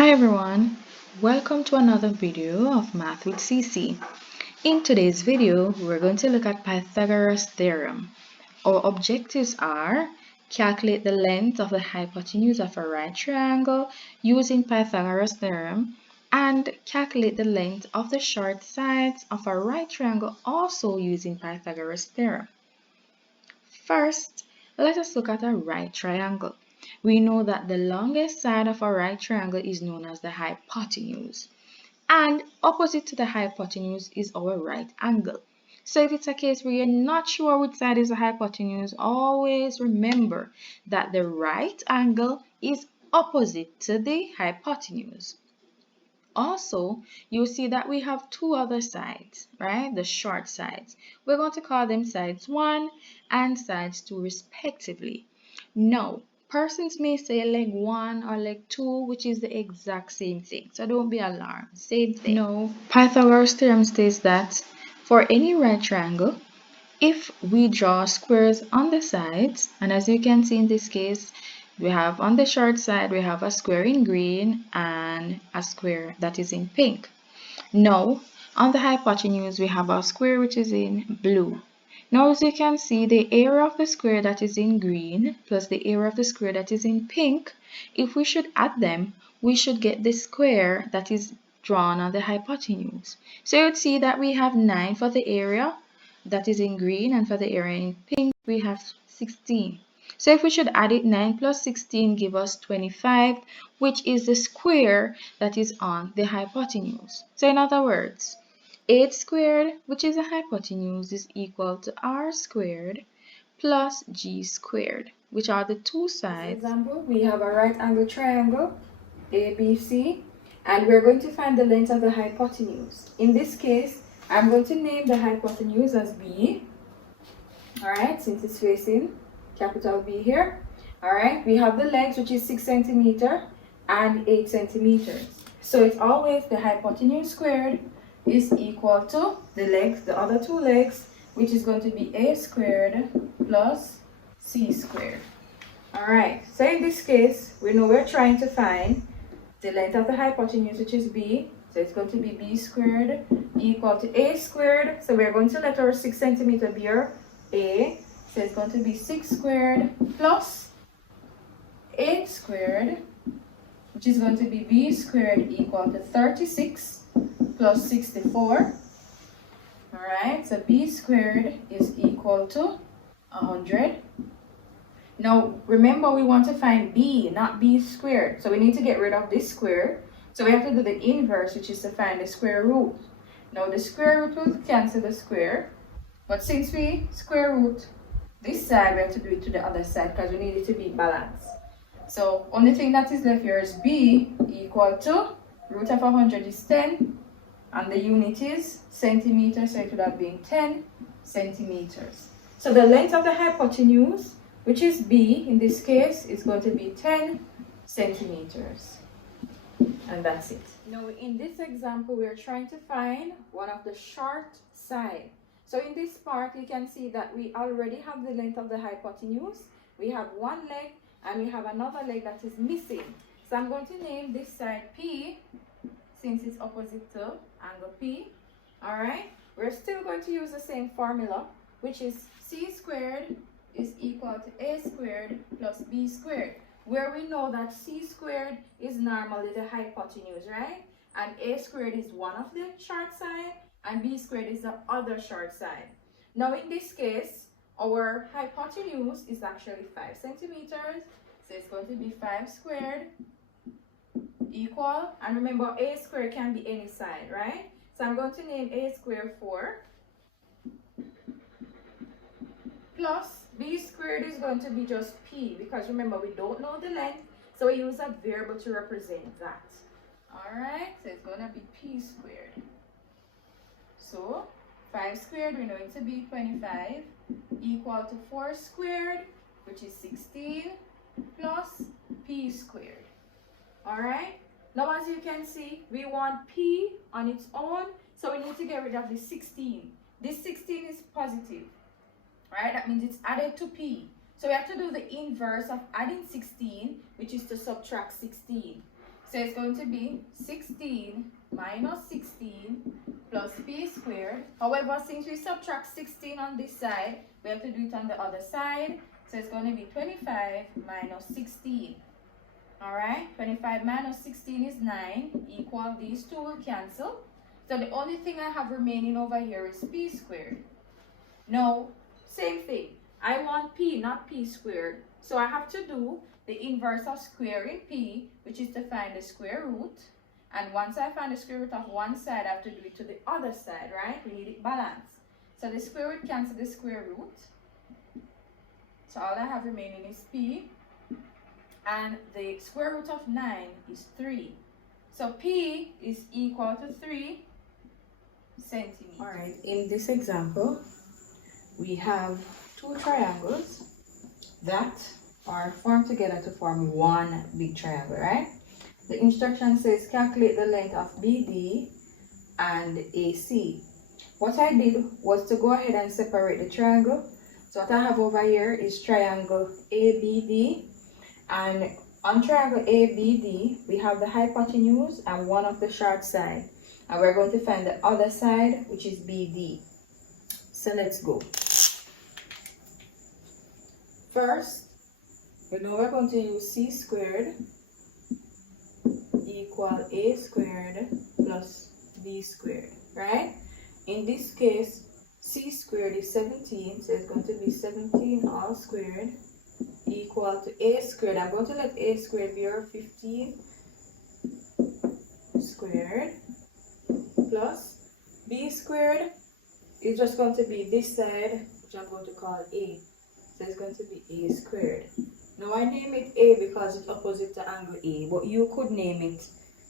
Hi everyone, welcome to another video of Math with CC. In today's video, we're going to look at Pythagoras Theorem. Our objectives are calculate the length of the hypotenuse of a right triangle using Pythagoras Theorem and calculate the length of the short sides of a right triangle also using Pythagoras Theorem. First, let us look at a right triangle. We know that the longest side of a right triangle is known as the hypotenuse. And opposite to the hypotenuse is our right angle. So if it's a case where you're not sure which side is the hypotenuse, always remember that the right angle is opposite to the hypotenuse. Also, you see that we have two other sides, right? The short sides. We're going to call them sides 1 and sides 2 respectively. Now, persons may say leg 1 or leg 2, which is the exact same thing. So don't be alarmed. Same thing. No, Pythagoras theorem states that for any right triangle, if we draw squares on the sides, and as you can see in this case, we have on the short side, we have a square in green and a square that is in pink. Now, on the hypotenuse, we have a square which is in blue. Now, as you can see, the area of the square that is in green plus the area of the square that is in pink, if we should add them, we should get the square that is drawn on the hypotenuse. So you'd see that we have 9 for the area that is in green, and for the area in pink, we have 16. So if we should add it, 9 plus 16 give us 25, which is the square that is on the hypotenuse. So in other words, 8 squared, which is a hypotenuse, is equal to r squared plus g squared, which are the two sides. For example, we have a right angle triangle, ABC, and we're going to find the length of the hypotenuse. In this case, I'm going to name the hypotenuse as B. Alright, since it's facing capital B here. Alright, we have the legs, which is 6 centimeters and 8 centimeters. So it's always the hypotenuse squared is equal to the legs, the other two legs, which is going to be A squared plus C squared. Alright, so in this case, we know we're trying to find the length of the hypotenuse, which is B. So it's going to be B squared equal to A squared. So we're going to let our 6 centimeter be our A. So it's going to be 6 squared plus 8 squared, which is going to be B squared equal to 36 plus 64. Alright, so B squared is equal to 100. Now, remember we want to find B, not B squared. So we need to get rid of this square. So we have to do the inverse, which is to find the square root. Now, the square root will cancel the square. But since we square root this side, we have to do it to the other side because we need it to be balanced. So, only thing that is left here is B equal to root of 100 is 10. And the unit is centimeters, so it would have been 10 centimeters. So, the length of the hypotenuse, which is B in this case, is going to be 10 centimeters. And that's it. Now, in this example, we're trying to find one of the short side. So in this part, you can see that we already have the length of the hypotenuse. We have one leg and we have another leg that is missing. So I'm going to name this side P, since it's opposite to angle P. Alright, we're still going to use the same formula, which is C squared is equal to A squared plus B squared, where we know that C squared is normally the hypotenuse, right? And A squared is one of the short side and B squared is the other short side. Now in this case, our hypotenuse is actually 5 centimeters. So it's going to be 5 squared equal, and remember A squared can be any side, right? So I'm going to name A squared 4 plus B squared is going to be just P, because remember we don't know the length, so we use a variable to represent that. Alright, so it's going to be P squared. So 5 squared, we know it to be 25, equal to 4 squared, which is 16, plus P squared. Alright, now as you can see, we want P on its own, so we need to get rid of this 16. This 16 is positive, right? That means it's added to P. So we have to do the inverse of adding 16, which is to subtract 16. So it's going to be 16 minus 16 plus p squared. However, since we subtract 16 on this side, we have to do it on the other side. So it's going to be 25 minus 16. Alright, 25 minus 16 is 9, equal these two will cancel. So the only thing I have remaining over here is p squared. Now, same thing. I want p, not p squared. So I have to do the inverse of squaring p, which is to find the square root. And once I find the square root of one side, I have to do it to the other side, right? We need it balanced. So the square root cancels the square root. So all I have remaining is p. And the square root of 9 is 3. So p is equal to 3 centimeters. Alright, in this example, we have two triangles that are formed together to form one big triangle, right? The instruction says calculate the length of BD and AC. What I did was to go ahead and separate the triangle. So what I have over here is triangle ABD, and on triangle ABD we have the hypotenuse and one of the short side, and we're going to find the other side, which is BD. So let's go. First, we know we're going to use c squared equal a squared plus b squared, right? In this case, c squared is 17, so it's going to be 17 all squared equal to a squared. I'm going to let a squared be our 15 squared plus b squared is just going to be this side, which I'm going to call a. So it's going to be a squared. Now I name it a because it's opposite to angle A, but you could name it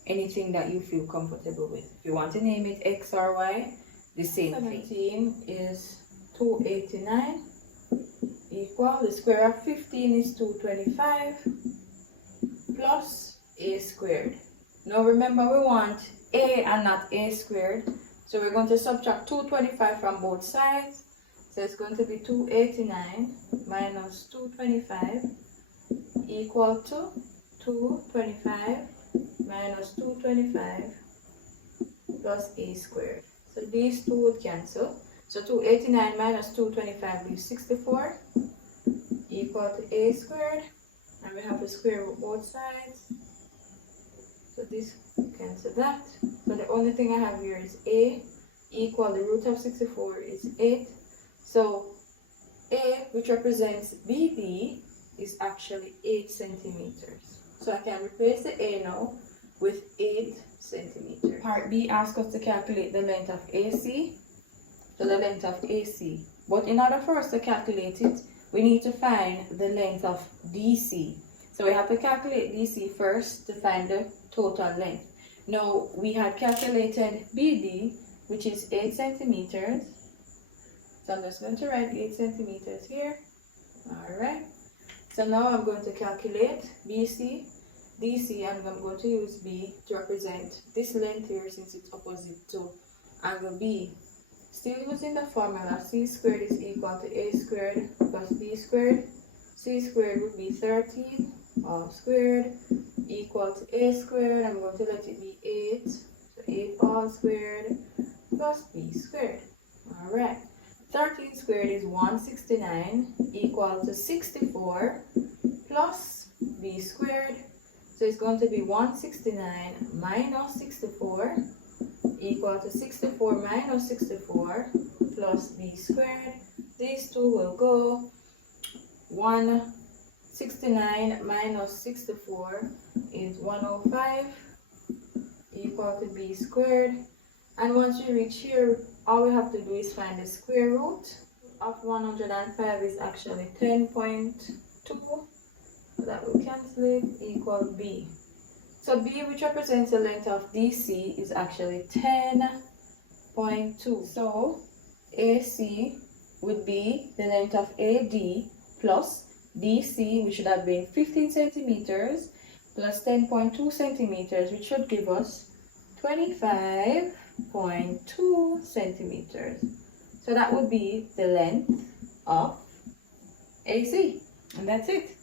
anything that you feel comfortable with. If you want to name it x or y, the same thing. 17 is 289 equal, the square of 15 is 225 plus a squared. Now remember, we want a and not a squared, so we're going to subtract 225 from both sides. So it's going to be 289 minus 225 equal to 225 minus 225 plus a squared. So these two would cancel. So 289 minus 225 leaves 64 equal to a squared. And we have the square root both sides. So this cancel that. So the only thing I have here is a equal the root of 64 is 8. So a, which represents BD, is actually 8 centimeters. So I can replace the a now with 8 centimeters. Part B asks us to calculate the length of AC. So the length of AC. But in order for us to calculate it, we need to find the length of DC. So we have to calculate DC first to find the total length. Now we had calculated BD, which is 8 centimeters. So I'm just going to write 8 centimeters here. Alright. So now I'm going to calculate BC, DC, and I'm going to use B to represent this length here since it's opposite to angle B. Still using the formula, c squared is equal to a squared plus b squared. C squared would be 13 all squared equal to a squared. I'm going to let it be 8. So 8 all squared plus b squared. Alright. 13 squared is 169 equal to 64 plus b squared. So it's going to be 169 minus 64 equal to 64 minus 64 plus b squared. These two will go. 169 minus 64 is 105 equal to b squared. And once you reach here, all we have to do is find the square root of 105 is actually 10.2. So that will cancel it, equal b. So b, which represents the length of DC, is actually 10.2. So AC would be the length of AD plus DC, which should have been 15 centimeters, plus 10.2 centimeters, which should give us 25.2 centimeters. So that would be the length of AC. And that's it.